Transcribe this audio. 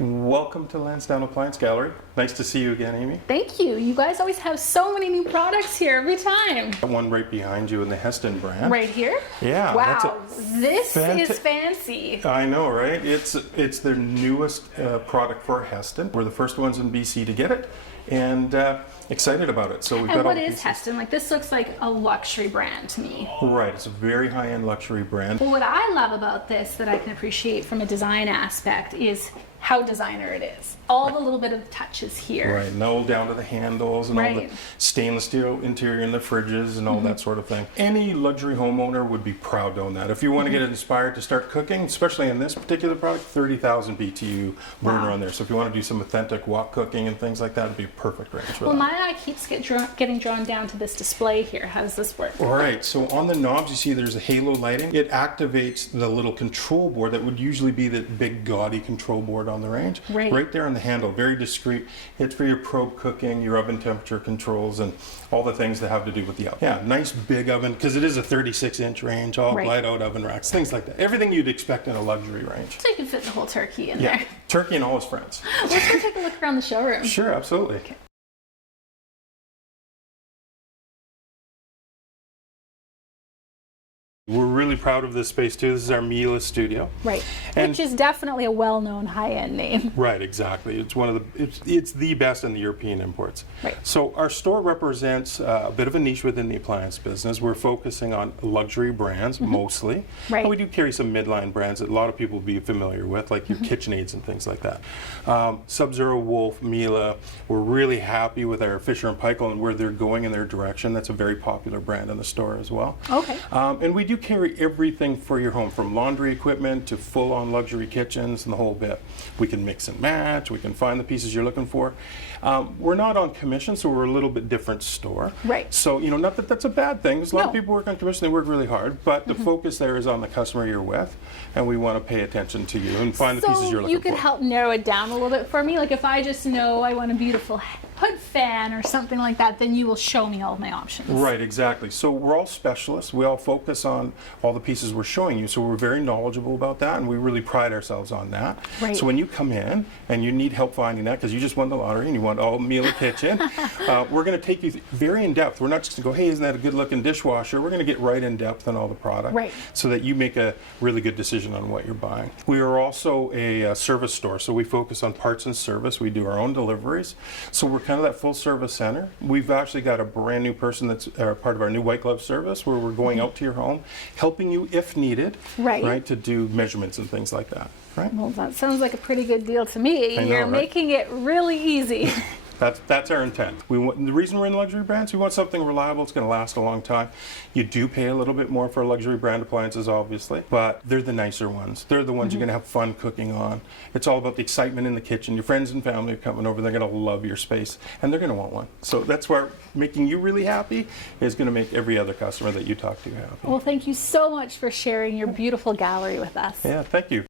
Welcome to Lansdowne Appliance Gallery. Nice to see you again, Amy. Thank you. You guys always have so many new products here every time. One right behind you in the Heston brand. Right here? Yeah. Wow, this is fancy. I know, right? It's their newest product for Heston. We're the first ones in BC to get it, and excited about it. So we've got all what the is pieces. Heston? Like, this looks like a luxury brand to me. Right, it's a very high-end luxury brand. Well, what I love about this that I can appreciate from a design aspect is how designer it is. All the little bit of touches here. Right, and all down to the handles and all the stainless steel interior in the fridges and all that sort of thing. Any luxury homeowner would be proud to own that. If you want to get inspired to start cooking, especially in this particular product, 30,000 BTU burner on there. So if you want to do some authentic wok cooking and things like that, it'd be a perfect range for that. Well, my eye keeps getting drawn down to this display here. How does this work? All right, so on the knobs you see there's a halo lighting. It activates the little control board that would usually be the big gaudy control board on the range. Right there on the handle, very discreet. It's for your probe cooking, your oven temperature controls, and all the things that have to do with the oven. Yeah, nice big oven, because it is a 36-inch range, all glide out oven racks, things like that. Everything you'd expect in a luxury range. So you can fit the whole turkey in there. Turkey and all his friends. Let's go take a look around the showroom. Sure, absolutely. Okay. We're really proud of this space too. This is our Miele studio. Right, and which is definitely a well-known high-end name. Right, exactly. It's one of the it's the best in the European imports. Right. So our store represents a bit of a niche within the appliance business. We're focusing on luxury brands mostly. Right. But we do carry some midline brands that a lot of people will be familiar with, like your KitchenAids and things like that. Sub-Zero, Wolf, Miele. We're really happy with our Fisher & Paykel and where they're going in their direction. That's a very popular brand in the store as well. Okay. And we do carry everything for your home, from laundry equipment to full-on luxury kitchens and the whole bit. We can mix and match. We can find the pieces you're looking for. We're not on commission, so we're a little bit different store. Right. So, you know, not that that's a bad thing. There's a lot of people work on commission. They work really hard, but the focus there is on the customer you're with, and we want to pay attention to you and find the pieces you're looking for. So you could help narrow it down a little bit for me? Like, if I just know I want a beautiful hood fan or something like that, then you will show me all of my options. Right, exactly. So we're all specialists. We all focus on all the pieces we're showing you. So we're very knowledgeable about that, and we really pride ourselves on that. Right. So when you come in and you need help finding that, because you just won the lottery and you want all Miele kitchen, we're going to take you very in depth. We're not just going to go, hey, isn't that a good looking dishwasher? We're going to get right in depth on all the product, so that you make a really good decision on what you're buying. We are also a service store, so we focus on parts and service. We do our own deliveries. So we're kind of that full service center. We've actually got a brand new person that's part of our new white glove service, where we're going out to your home, helping you if needed, right, to do measurements and things like that. Right. Well, that sounds like a pretty good deal to me. You're making it really easy. That's our intent. The reason we're in luxury brands, we want something reliable. It's going to last a long time. You do pay a little bit more for luxury brand appliances, obviously, but they're the nicer ones. They're the ones you're going to have fun cooking on. It's all about the excitement in the kitchen. Your friends and family are coming over. They're going to love your space, and they're going to want one. So that's where making you really happy is going to make every other customer that you talk to happy. Well, thank you so much for sharing your beautiful gallery with us. Yeah, thank you.